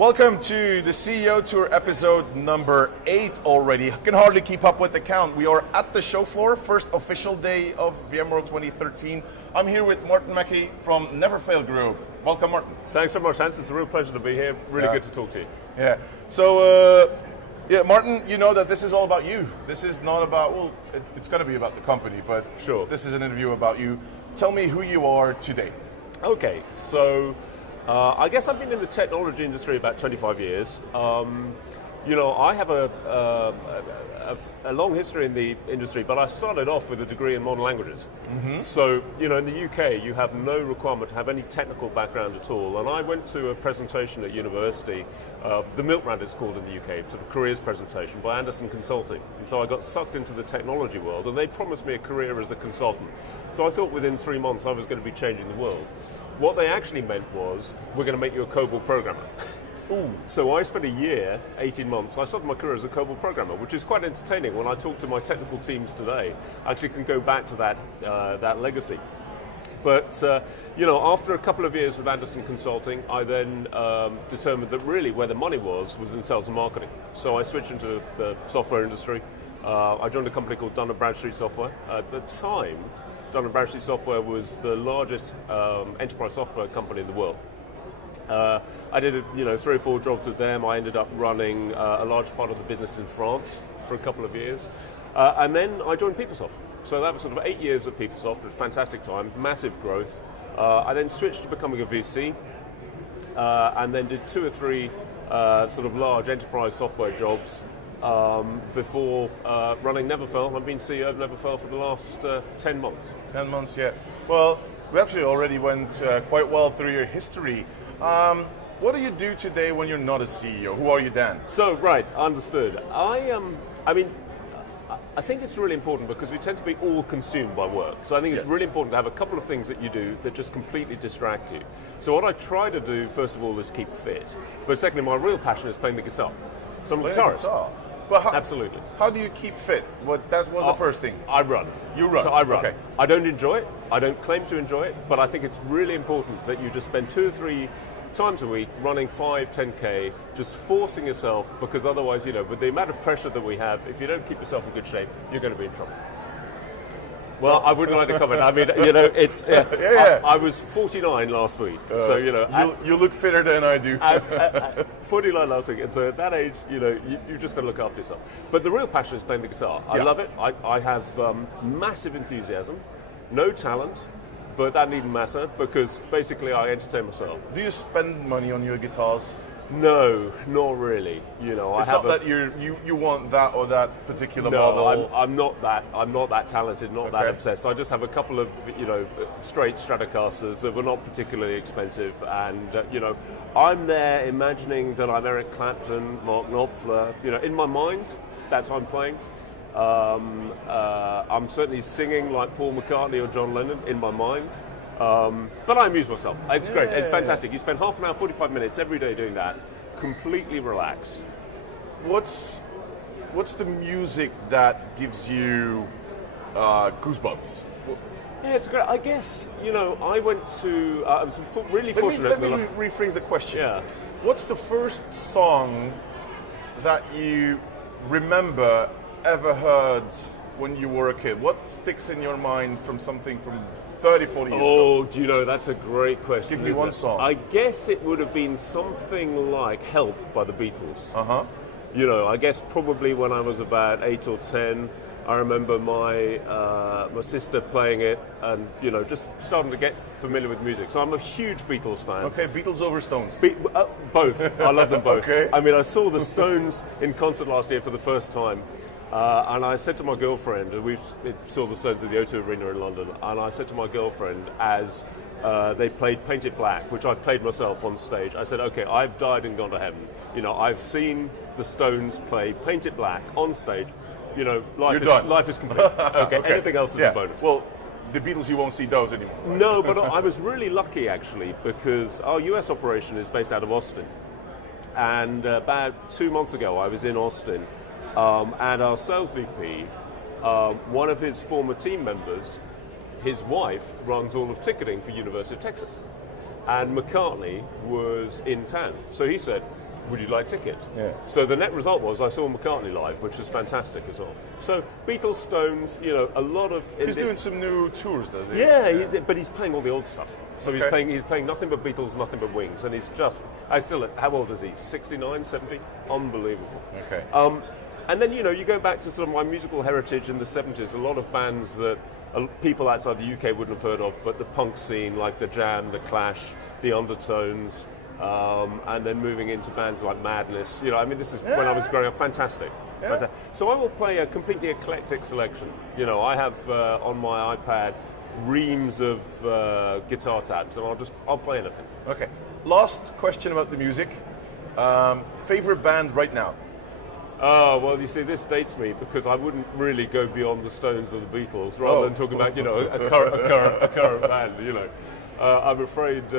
Welcome to the CEO Tour episode number 8 already. I can hardly keep up with the count. We are at the show floor, first official day of VMworld 2013. I'm here with Mackay from Neverfailgroup. Welcome, Martin. Thanks so much, Hans. It's a real pleasure to be here. Really good to talk to you. Yeah. So, Martin, you know that this is all about you. This is not about, well, it's going to be about the company, but sure. This is an interview about you. Tell me who you are today. Okay, so I guess I've been in the technology industry about 25 years. I have a long history in the industry, but I started off with a degree in modern languages. Mm-hmm. So, in the UK, you have no requirement to have any technical background at all. And I went to a presentation at university, the Milk Round it's called in the UK, sort of careers presentation by Anderson Consulting. And so I got sucked into the technology world, and they promised me a career as a consultant. So I thought within 3 months I was going to be changing the world. What they actually meant was, we're going to make you a COBOL programmer. Ooh. So I spent a year, 18 months, I started my career as a COBOL programmer, which is quite entertaining. When I talk to my technical teams today, I actually can go back to that legacy. But, after a couple of years with Anderson Consulting, I then determined that really where the money was in sales and marketing. So I switched into the software industry. I joined a company called Dun & Bradstreet Software. At the time, Dun & Bradstreet Software was the largest enterprise software company in the world. I did 3 or 4 jobs with them. I ended up running a large part of the business in France for a couple of years. And then I joined PeopleSoft. So that was sort of 8 years at PeopleSoft, a fantastic time, massive growth. I then switched to becoming a VC, and then did 2 or 3 sort of large enterprise software jobs before running Neverfail. I've been CEO of Neverfail for the last 10 months. 10 months, yes. Well, we actually already went quite well through your history. What do you do today when you're not a CEO? Who are you then? So, right, understood. I think it's really important because we tend to be all consumed by work. So I think it's really important to have a couple of things that you do that just completely distract you. So what I try to do, first of all, is keep fit. But secondly, my real passion is playing the guitar. So I'm a guitarist. Well, absolutely. How do you keep fit? That was the first thing. I run. You run. So I run. Okay. I don't enjoy it. I don't claim to enjoy it, but I think it's really important that you just spend 2 or 3 times a week running 5, 10K, just forcing yourself, because otherwise, with the amount of pressure that we have, if you don't keep yourself in good shape, you're going to be in trouble. Well, I wouldn't like to comment. I mean, it's. I was 49 last week, so you look fitter than I do. 49 last week, and so at that age, you just got to look after yourself. But the real passion is playing the guitar. I love it. I have massive enthusiasm, no talent, but that needn't matter because basically I entertain myself. Do you spend money on your guitars? No, not really. It's not that you want that or that particular model. No, I'm not that talented, not that obsessed. I just have a couple of straight Stratocasters that were not particularly expensive, and I'm there imagining that I'm Eric Clapton, Mark Knopfler. In my mind, that's how I'm playing. I'm certainly singing like Paul McCartney or John Lennon in my mind. But I amuse myself. It's great. It's fantastic. You spend half an hour, 45 minutes every day doing that, completely relaxed. What's the music that gives you goosebumps? Yeah, it's great. I guess, I went to, I was really fortunate. Let me rephrase the question. Yeah. What's the first song that you remember ever heard when you were a kid? What sticks in your mind from something from 30, 40 years ago? Oh, that's a great question. Give me one song. I guess it would have been something like Help by the Beatles. Uh-huh. I guess probably when I was about 8 or 10, I remember my sister playing it and, just starting to get familiar with music. So I'm a huge Beatles fan. Okay, Beatles over Stones? Both. I love them both. Okay. I mean, I saw the Stones in concert last year for the first time. And I said to my girlfriend, we saw the Stones at the CEOTour Arena in London, and I said to my girlfriend as they played Paint It Black, which I've played myself on stage, I said, okay, I've died and gone to heaven. I've seen the Stones play Paint It Black on stage. Life is complete. Okay, anything else is a bonus. Well, the Beatles, you won't see those anymore. Right? No, but I was really lucky, actually, because our US operation is based out of Austin. And about 2 months ago, I was in Austin, and our sales VP, one of his former team members, his wife runs all of ticketing for University of Texas. And McCartney was in town. So he said, would you like tickets? Yeah. So the net result was I saw McCartney live, which was fantastic as well. So Beatles, Stones, a lot of... He's doing some new tours, does he? Yeah, but he's playing all the old stuff. So Okay. he's playing nothing but Beatles, nothing but Wings, and he's just... how old is he? 69, 70? Unbelievable. Okay. And then, you go back to sort of my musical heritage in the 70s, a lot of bands that people outside the UK wouldn't have heard of, but the punk scene, like the Jam, the Clash, the Undertones, and then moving into bands like Madness. This is when I was growing up. Fantastic. Yeah. So I will play a completely eclectic selection. I have on my iPad reams of guitar tabs, and I'll play anything. Okay. Last question about the music. Favorite band right now? Oh, well, you see, this dates me because I wouldn't really go beyond the Stones or the Beatles rather than talking about, a current band, I'm afraid,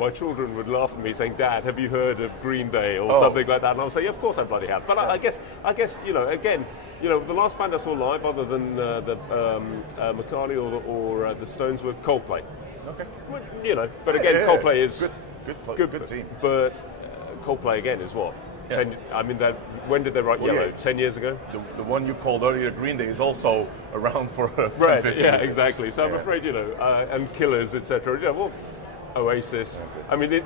my children would laugh at me saying, Dad, have you heard of Green Day or something like that? And I'll say, yeah, of course I bloody have. But I guess, again, the last band I saw live other than the McCartney or the Stones were Coldplay. Okay. But again, Coldplay is good team. But Coldplay again is what? Yeah. When did they write Yellow? Yeah. 10 years ago? The one you called earlier, Green Day, is also around for 10, Right, 15 yeah, years. exactly. So I'm afraid, and Killers, etc. Oasis.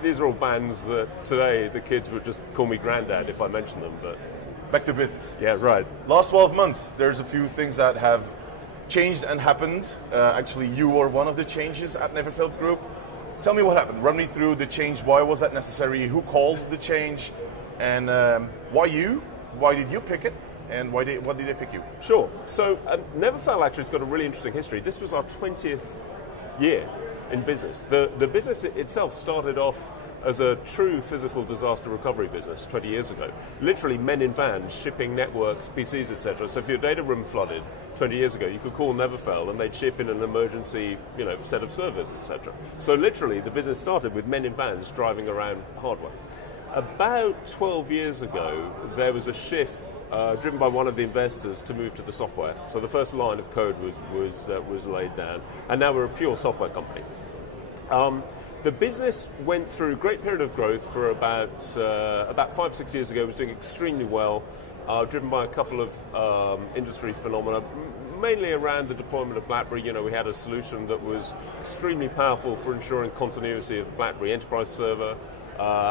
These are all bands that today the kids would just call me granddad if I mentioned them. But Back to business. yeah, right. Last 12 months, there's a few things that have changed and happened. Actually, you were one of the changes at Neverfailgroup. Tell me what happened. Run me through the change. Why was that necessary? Who called the change? And why you? Why did you pick it? And what did they pick you? Sure. So Neverfail actually has got a really interesting history. This was our 20th year in business. The business itself started off as a true physical disaster recovery business 20 years ago. Literally men in vans shipping networks, PCs, etc. So if your data room flooded 20 years ago, you could call Neverfail and they'd ship in an emergency, set of servers, etc. So literally the business started with men in vans driving around hardware. About 12 years ago, there was a shift driven by one of the investors to move to the software. So the first line of code was laid down, and now we're a pure software company. The business went through a great period of growth for about 5-6 years ago. It was doing extremely well, driven by a couple of industry phenomena, mainly around the deployment of BlackBerry. We had a solution that was extremely powerful for ensuring continuity of the BlackBerry enterprise server.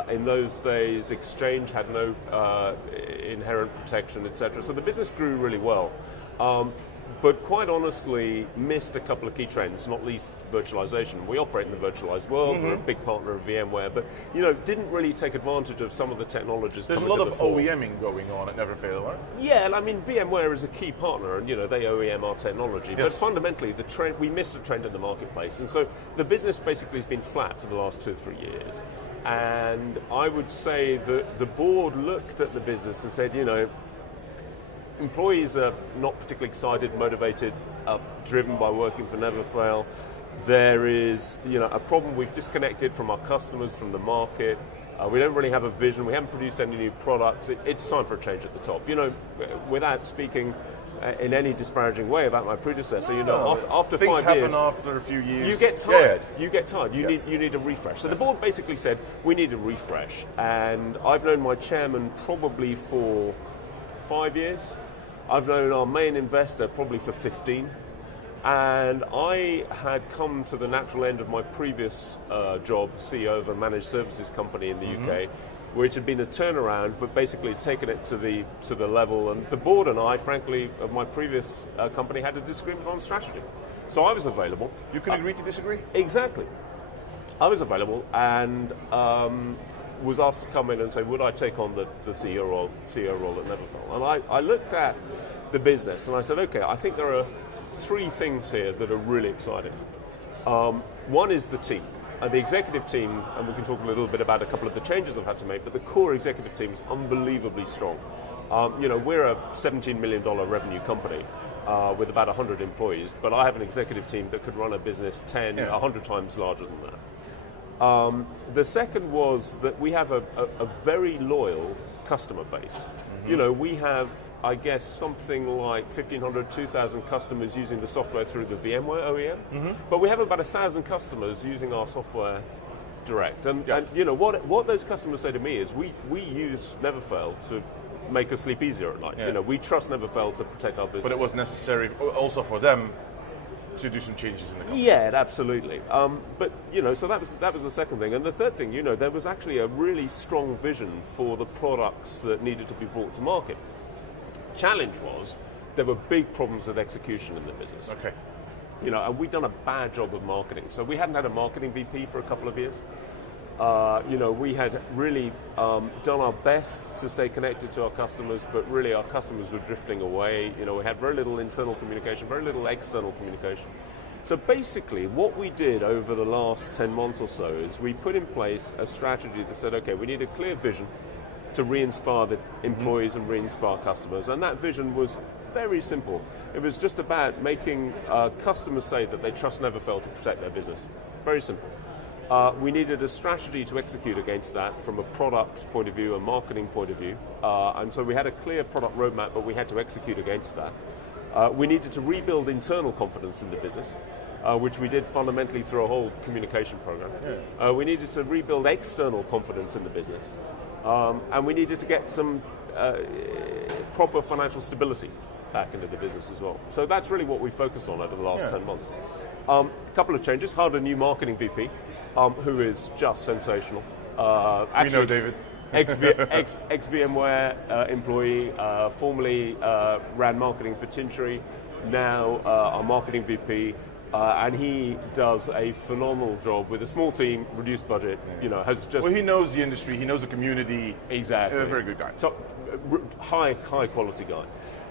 In those days, Exchange had no inherent protection, etc. So the business grew really well, but quite honestly missed a couple of key trends, not least virtualization. We operate in the virtualized world, we're a big partner of VMware, but didn't really take advantage of some of the technologies. There's a lot of OEMing going on at Neverfail, right? Yeah, and VMware is a key partner, and they OEM our technology. Yes. But fundamentally, we missed a trend in the marketplace, and so the business basically has been flat for the last 2 or 3 years. And I would say that the board looked at the business and said, employees are not particularly excited, motivated, driven by working for Neverfail. There is, a problem. We've disconnected from our customers, from the market. We don't really have a vision. We haven't produced any new products. It's time for a change at the top. Without speaking in any disparaging way about my predecessor, after 5 years, things happen after a few years. You get tired. Yeah. You get tired. You need a refresh. So the board basically said we need a refresh, and I've known my chairman probably for 5 years. I've known our main investor probably for 15. And I had come to the natural end of my previous job, CEO of a managed services company in the UK, which had been a turnaround, but basically taken it to the level. And the board and I, frankly, of my previous company had a disagreement on strategy. So I was available. You can agree to disagree? Exactly. I was available and was asked to come in and say, would I take on the CEO role at Neverfail? And I looked at the business and I said, okay, I think there are 3 things here that are really exciting. One is the team. The executive team, and we can talk a little bit about a couple of the changes I've had to make, but the core executive team is unbelievably strong. We're a $17 million revenue company with about 100 employees, but I have an executive team that could run a business 100 times larger than that. The second was that we have a very loyal customer base. We have, I guess, something like 1,500, 2,000 customers using the software through the VMware OEM, but we have about 1,000 customers using our software direct. And, Yes. and you know, what those customers say to me is, we use Neverfail to make us sleep easier at night. Yeah. You know, we trust Neverfail to protect our business. But it was necessary also for them to do some changes in the company. Yeah, absolutely. But you know, so that was the second thing, and the third thing, you know, there was actually a really strong vision for the products that needed to be brought to market. Challenge was there were big problems with execution in the business. Okay. You know, and we'd done a bad job of marketing, so we hadn't had a marketing VP for a couple of years. You know, we had really done our best to stay connected to our customers, but really our customers were drifting away. You know, we had very little internal communication, very little external communication. So basically, what we did over the last 10 months or so is we put in place a strategy that said, okay, we need a clear vision to re-inspire the employees and re-inspire customers. And that vision was very simple. It was just about making customers say that they trust Neverfail to protect their business. Very simple. We needed a strategy to execute against that from a product point of view, a marketing point of view. And so we had a clear product roadmap, but we had to execute against that. We needed to rebuild internal confidence in the business, which we did fundamentally through a whole communication program. Yeah. We needed to rebuild external confidence in the business. And we needed to get some proper financial stability back into the business as well. So that's really what we focused on over the last 10 months. A couple of changes. Hired a new marketing VP, who is just sensational. We know David. Ex-VMware employee, formerly ran marketing for Tintri, now our marketing VP, and he does a phenomenal job with a small team, reduced budget. You know, has just Well, he knows the industry, he knows the community. exactly A very good guy. Top, high quality guy.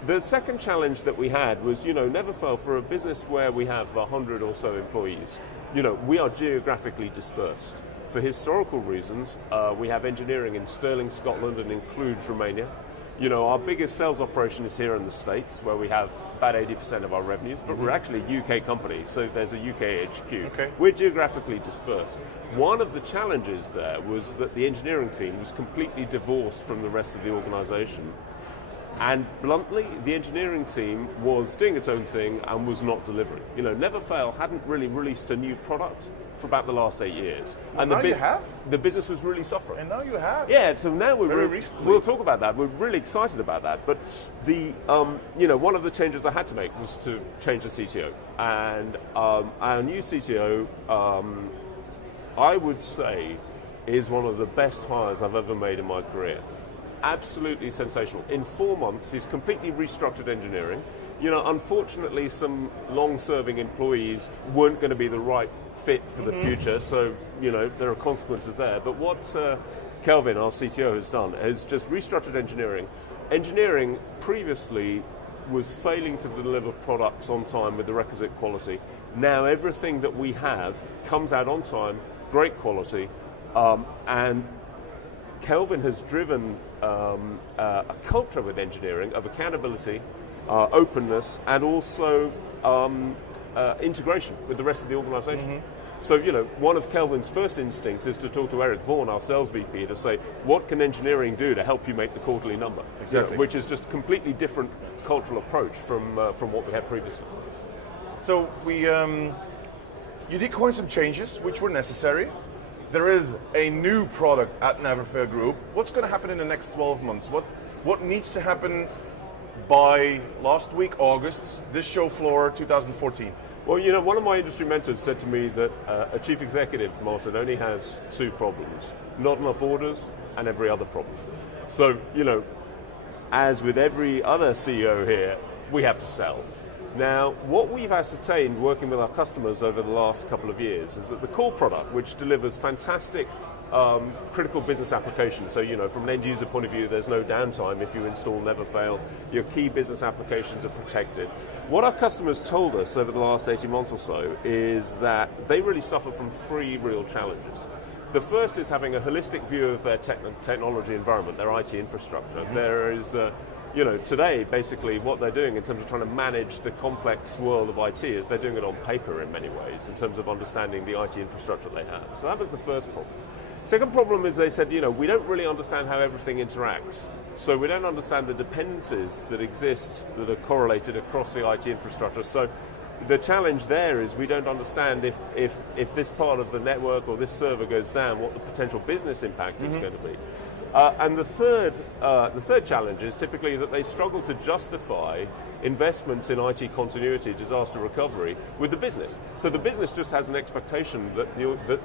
The second challenge that we had was, you know, Neverfail, for a business where we have 100 or so employees, you know, we are geographically dispersed. For historical reasons, we have engineering in Stirling, Scotland, and includes Romania. You know, our biggest sales operation is here in the States, where we have about 80% of our revenues, but we're actually a UK company, so there's a UK HQ. Okay. We're geographically dispersed. One of the challenges there was that the engineering team was completely divorced from the rest of the organization. And bluntly, the engineering team was doing its own thing and was not delivering. You know, Neverfail hadn't really released a new product for about the last 8 years. Well, and now you have? The business was really suffering. And now you have. Yeah, so now Very recently. we'll talk about that. We're really excited about that. But the you know, one of the changes I had to make was to change the CTO. And our new CTO, I would say, is one of the best hires I've ever made in my career. Absolutely sensational. In 4 months, he's completely restructured engineering. You know, unfortunately, some long-serving employees weren't going to be the right fit for the future, so, you know, there are consequences there. But what Kelvin, our CTO, has done is just restructured engineering. Engineering previously was failing to deliver products on time with the requisite quality. Now everything that we have comes out on time, great quality, and Kelvin has driven a culture with engineering of accountability, openness, and also integration with the rest of the organization. So, you know, one of Kelvin's first instincts is to talk to Eric Vaughan, our sales VP, to say, what can engineering do to help you make the quarterly number? Exactly. You know, which is just a completely different cultural approach from what we had previously. So you did quite some changes, which were necessary. There is a new product at Neverfailgroup. What's going to happen in the next 12 months? What needs to happen by last week, August, this show floor 2014? Well, you know, one of my industry mentors said to me that a chief executive, Martin, only has 2 problems: not enough orders and every other problem. So, you know, as with every other CEO here, we have to sell. Now, what we've ascertained working with our customers over the last couple of years is that the core product, which delivers fantastic critical business applications, so, you know, from an end user point of view, there's no downtime if you install Neverfail, your key business applications are protected. What our customers told us over the last 18 months or so is that they really suffer from 3 real challenges. The first is having a holistic view of their technology environment, their IT infrastructure. There is you know, today, basically, what they're doing in terms of trying to manage the complex world of IT is they're doing it on paper in many ways, in terms of understanding the IT infrastructure they have. So that was the first problem. Second problem is they said, you know, we don't really understand how everything interacts. So we don't understand the dependencies that exist that are correlated across the IT infrastructure. So the challenge there is we don't understand if this part of the network or this server goes down, what the potential business impact is going to be. And the third challenge is typically that they struggle to justify investments in IT continuity, disaster recovery with the business. So the business just has an expectation that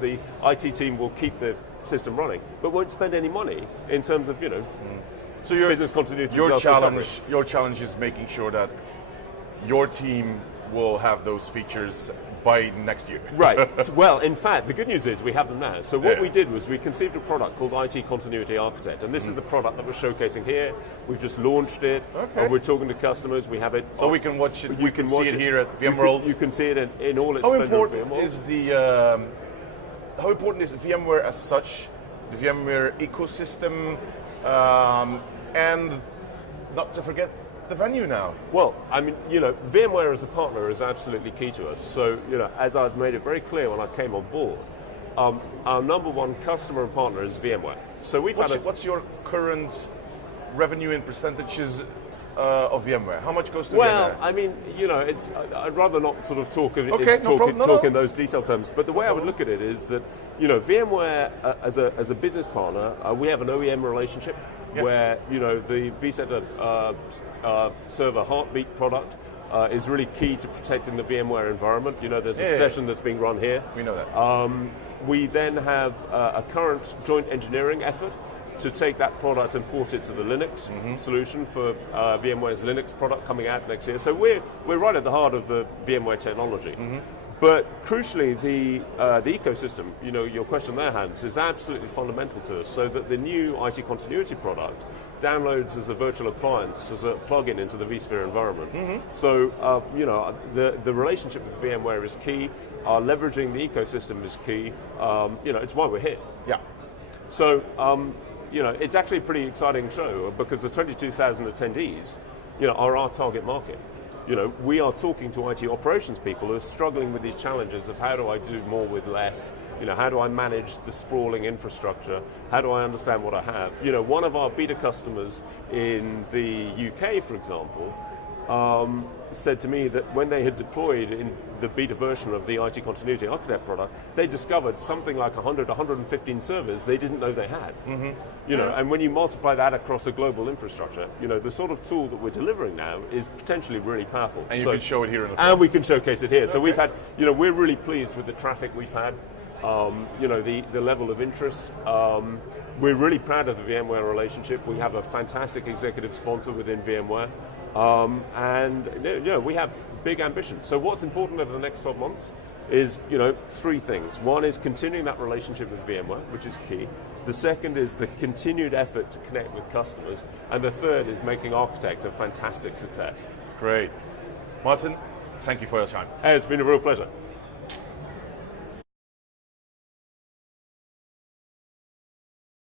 the IT team will keep the system running, but won't spend any money in terms of So your business continuity. Your challenge is making sure that your team will have those features by next year. Right. Well, in fact, the good news is we have them now. So what we did was we conceived a product called IT Continuity Architect, and this is the product that we're showcasing here. We've just launched it. Okay. We're talking to customers. We have it. So we can watch it. You can see it here at VMworld. You can see it in all its How splendor. important is how important is VMware as such, the VMware ecosystem, and not to forget the venue now? Well, I mean, VMware as a partner is absolutely key to us. So, as I've made it very clear when I came on board, our number one customer and partner is VMware. So what's your current revenue in percentages of VMware? How much goes to VMware? Well, I mean, I'd rather not sort of talk in those detailed terms. But the way I would look at it is that, VMware as a business partner, we have an OEM relationship. Yep. Where the vCenter server heartbeat product is really key to protecting the VMware environment. There's a session that's being run here. We know that. We then have a current joint engineering effort to take that product and port it to the Linux solution for VMware's Linux product coming out next year. So we're right at the heart of the VMware technology. But crucially, the ecosystem, your question there, Hans, is absolutely fundamental to us, so that the new IT Continuity product downloads as a virtual appliance, as a plugin into the vSphere environment. So, the relationship with VMware is key. Leveraging the ecosystem is key. It's why we're here. Yeah. So, it's actually a pretty exciting show because the 22,000 attendees, are our target market. We are talking to IT operations people who are struggling with these challenges of how do I do more with less? How do I manage the sprawling infrastructure? How do I understand what I have? One of our beta customers in the UK, for example, said to me that when they had deployed in the beta version of the IT Continuity Architect product, they discovered something like 100, 115 servers they didn't know they had. And when you multiply that across a global infrastructure, the sort of tool that we're delivering now is potentially really powerful. And you can show it here in the And we can showcase it here. Okay. So we've had, we're really pleased with the traffic we've had. The level of interest. We're really proud of the VMware relationship. We have a fantastic executive sponsor within VMware. And we have big ambitions. So what's important over the next 12 months is, three things. One is continuing that relationship with VMware, which is key. The second is the continued effort to connect with customers. And the third is making Architect a fantastic success. Great. Martin, thank you for your time. Hey, it's been a real pleasure.